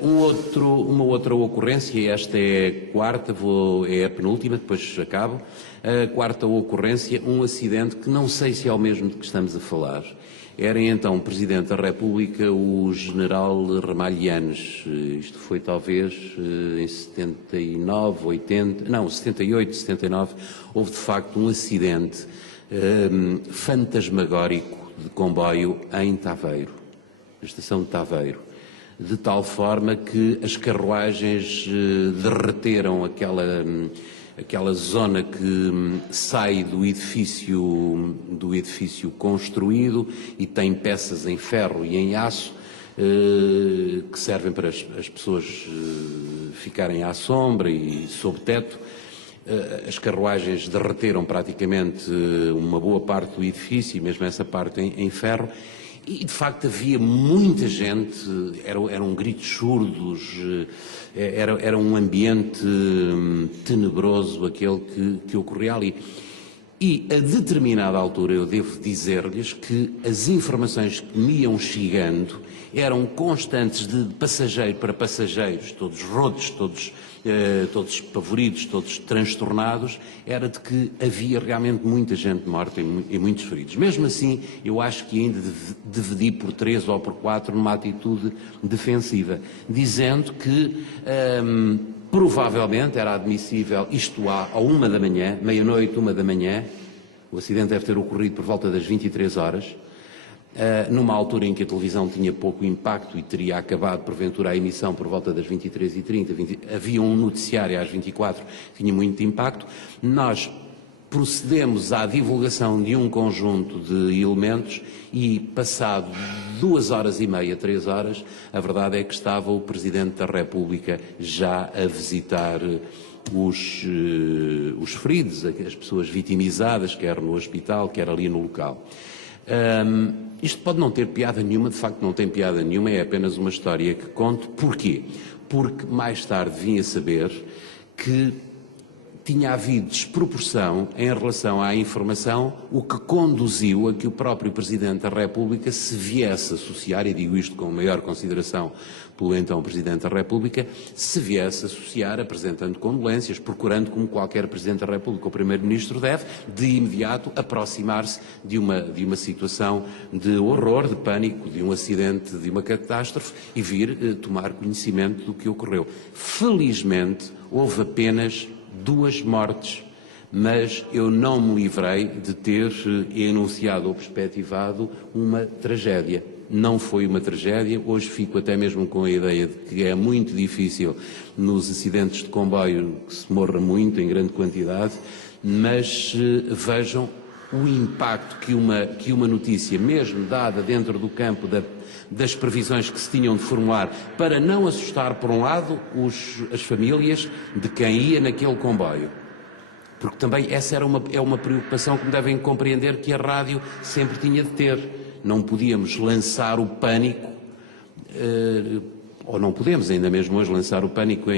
Uma outra ocorrência, esta é a quarta, é a penúltima, depois acabo. A quarta ocorrência, um acidente que não sei se é o mesmo de que estamos a falar. Era então Presidente da República o General Ramalhianes. Isto foi talvez em 79, 80, não, 78, 79. Houve de facto um acidente fantasmagórico de comboio em Taveiro, na estação de Taveiro, de tal forma que as carruagens derreteram aquela zona que sai do edifício construído e tem peças em ferro e em aço que servem para as pessoas ficarem à sombra e sob teto. As carruagens derreteram praticamente uma boa parte do edifício, e mesmo essa parte em ferro. E, de facto, havia muita gente, eram gritos surdos, era um ambiente tenebroso aquele que ocorria ali. E, a determinada altura, eu devo dizer-lhes que as informações que me iam chegando eram constantes de passageiro para passageiros, todos rotos, todos espavoridos, todos transtornados, era de que havia realmente muita gente morta e muitos feridos. Mesmo assim, eu acho que ainda dividi por 3 ou por 4 numa atitude defensiva, dizendo que provavelmente era admissível, isto à 1 da manhã, meia-noite, 1 da manhã, o acidente deve ter ocorrido por volta das 23 horas, numa altura em que a televisão tinha pouco impacto e teria acabado, porventura, a emissão por volta das 23h30, havia um noticiário às 24 que tinha muito impacto. Nós procedemos à divulgação de um conjunto de elementos e, passado 2h30, 3 horas, a verdade é que estava o Presidente da República já a visitar os feridos, as pessoas vitimizadas, quer no hospital, quer ali no local. Isto pode não ter piada nenhuma, de facto não tem piada nenhuma, é apenas uma história que conto. Porquê? Porque mais tarde vim a saber que tinha havido desproporção em relação à informação, o que conduziu a que o próprio Presidente da República se viesse associar, e digo isto com maior consideração pelo então Presidente da República, se viesse associar apresentando condolências, procurando, como qualquer Presidente da República ou Primeiro-Ministro deve, de imediato aproximar-se de uma situação de horror, de pânico, de um acidente, de uma catástrofe e vir tomar conhecimento do que ocorreu. Felizmente, houve apenas 2 mortes, mas eu não me livrei de ter enunciado ou perspectivado uma tragédia. Não foi uma tragédia, hoje fico até mesmo com a ideia de que é muito difícil nos acidentes de comboio que se morra muito, em grande quantidade, mas vejam o impacto que uma notícia, mesmo dada dentro do campo das previsões que se tinham de formular para não assustar, por um lado, as famílias de quem ia naquele comboio. Porque também essa é uma preocupação que devem compreender que a rádio sempre tinha de ter. Não podíamos lançar o pânico, ou não podemos ainda mesmo hoje lançar o pânico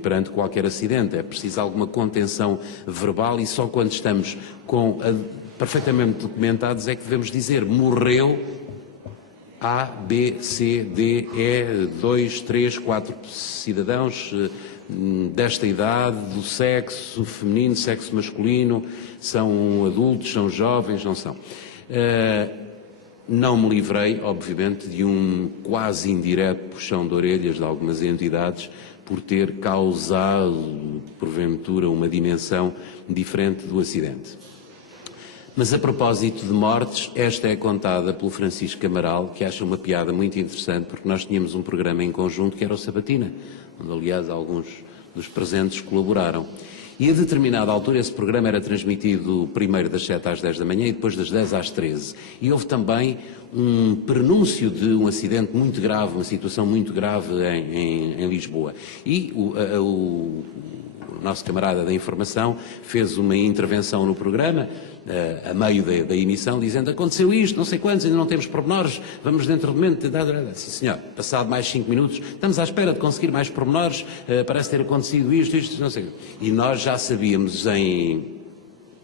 perante qualquer acidente. É preciso alguma contenção verbal e só quando estamos perfeitamente documentados é que devemos dizer morreu A, B, C, D, E, 2, 3, 4 cidadãos desta idade, do sexo feminino, sexo masculino, são adultos, são jovens, não são. Não me livrei, obviamente, de um quase indireto puxão de orelhas de algumas entidades por ter causado, porventura, uma dimensão diferente do acidente. Mas a propósito de mortes, esta é contada pelo Francisco Amaral, que acha uma piada muito interessante, porque nós tínhamos um programa em conjunto que era o Sabatina, onde aliás alguns dos presentes colaboraram. E a determinada altura esse programa era transmitido primeiro das 7 às 10 da manhã e depois das 10 às 13. E houve também um prenúncio de um acidente muito grave, uma situação muito grave em Lisboa. E o nosso camarada da informação fez uma intervenção no programa, a meio da emissão, dizendo aconteceu isto, não sei quantos, ainda não temos pormenores, vamos dentro de momento. Sim, senhor, passado mais 5 minutos, estamos à espera de conseguir mais pormenores, parece ter acontecido isto, não sei. E nós já sabíamos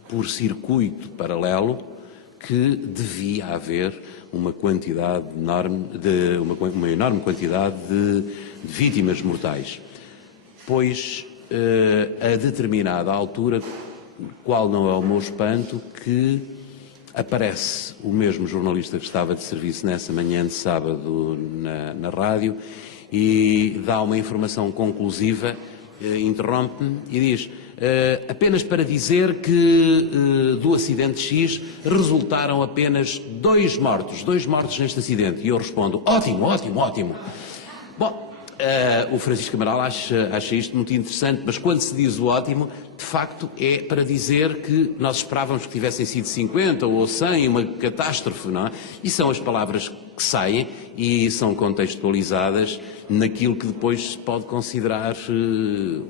por circuito paralelo que devia haver uma quantidade enorme uma enorme quantidade de vítimas mortais. Pois, a determinada altura, qual não é o meu espanto, que aparece o mesmo jornalista que estava de serviço nessa manhã de sábado na rádio e dá uma informação conclusiva, interrompe-me e diz: apenas para dizer que do acidente X resultaram apenas 2 mortos neste acidente. E eu respondo: ótimo, ótimo, ótimo. Bom, o Francisco Amaral acha isto muito interessante, mas quando se diz o ótimo, de facto é para dizer que nós esperávamos que tivessem sido 50 ou 100, uma catástrofe, não é? E são as palavras que saem e são contextualizadas naquilo que depois se pode considerar,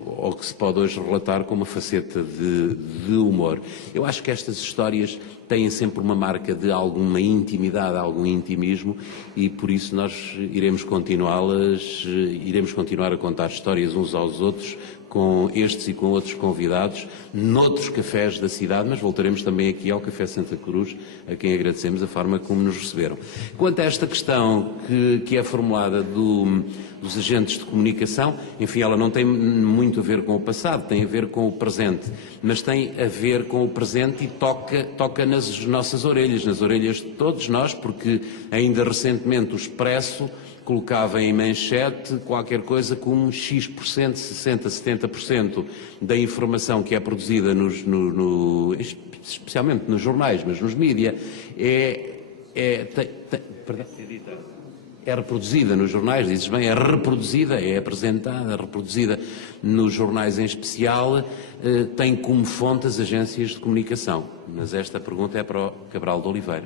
ou que se pode hoje relatar como uma faceta de humor. Eu acho que estas histórias têm sempre uma marca de alguma intimidade, algum intimismo, e por isso nós iremos continuar a contar histórias uns aos outros, com estes e com outros convidados, noutros cafés da cidade, mas voltaremos também aqui ao Café Santa Cruz, a quem agradecemos a forma como nos receberam. Quanto a esta questão que é formulada dos agentes de comunicação, enfim, ela não tem muito a ver com o passado, tem a ver com o presente, mas tem a ver com o presente e toca nas nossas orelhas, nas orelhas de todos nós, porque ainda recentemente o Expresso colocava em manchete qualquer coisa como X%, 60%, 70% da informação que é produzida especialmente nos jornais, mas nos mídias, é reproduzida nos jornais, dizes bem, é reproduzida, é apresentada, reproduzida nos jornais em especial, tem como fonte as agências de comunicação. Mas esta pergunta é para o Cabral de Oliveira.